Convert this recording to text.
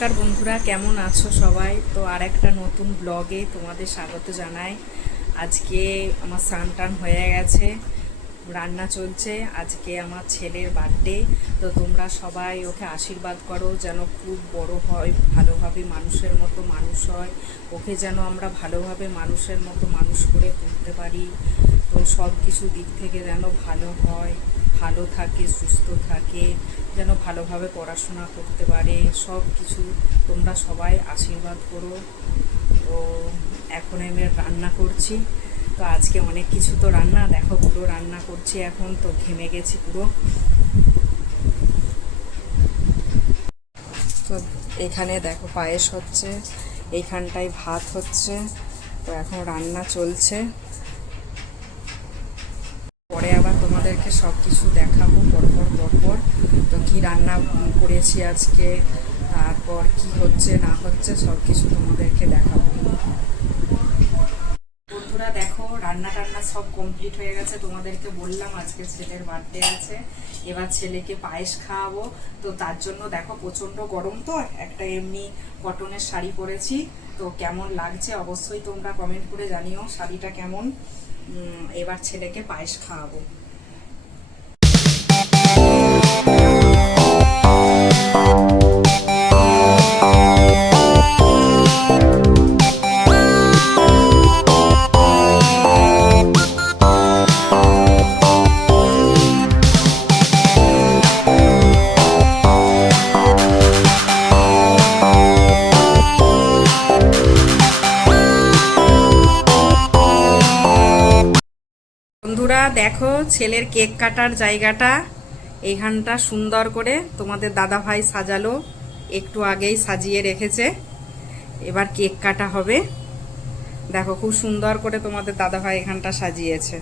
নমস্কার বন্ধুরা, কেমন আছো সবাই? তো আর একটা নতুন ব্লগে তোমাদের স্বাগত জানাই। আজকে আমার স্নান টান হয়ে গেছে, রান্না চলছে। আজকে আমার ছেলের বার্থডে, তো তোমরা সবাই ওকে আশীর্বাদ করো যেন খুব বড় হয়, ভালোভাবে মানুষের মতো মানুষ হয়। ওকে যেন আমরা ভালোভাবে মানুষের মতো মানুষ করে তুলতে পারি। তো সব কিছু দিক থেকে যেন ভালো হয়, ভালো থাকে, সুস্থ থাকে, যেন ভালোভাবে পড়াশোনা করতে পারে। সব কিছু তোমরা সবাই আশীর্বাদ করো। তো এখন আমি রান্না করছি। তো আজকে অনেক কিছু তো রান্না, দেখো পুরো রান্না করছি, এখন তো ঘেমে গেছি পুরো। তো এখানে দেখো পায়েস হচ্ছে, এইখানটায় ভাত হচ্ছে। তো এখন রান্না চলছে, পরে আবার তোমাদেরকে সব কিছু দেখাবো পরপর। তো কি রান্না করেছি আজকে, তারপর কি হচ্ছে না হচ্ছে সব কিছু তোমাদেরকে দেখাবো। বন্ধুরা দেখো, রান্না টান্না সব কমপ্লিট হয়ে গেছে। তোমাদেরকে বললাম আজকে ছেলের বার্থডে আছে, এবার ছেলেকে পায়েস খাওয়াবো। তো তার জন্য দেখো প্রচণ্ড গরম, তো একটা এমনি কটনের শাড়ি পরেছি। তো কেমন লাগছে অবশ্যই তোমরা কমেন্ট করে জানিও শাড়িটা কেমন। এবার ছেলেকে পায়েস খাওয়াবো। বন্ধুরা দেখো, ছেলের কেক কাটার জায়গাটা এইখানটা সুন্দর করে তোমাদের দাদা ভাই সাজালো, একটু আগেই সাজিয়ে রেখেছে। এবার কেক কাটা হবে। দেখো খুব সুন্দর করে তোমাদের দাদা ভাই এখানটা সাজিয়েছে।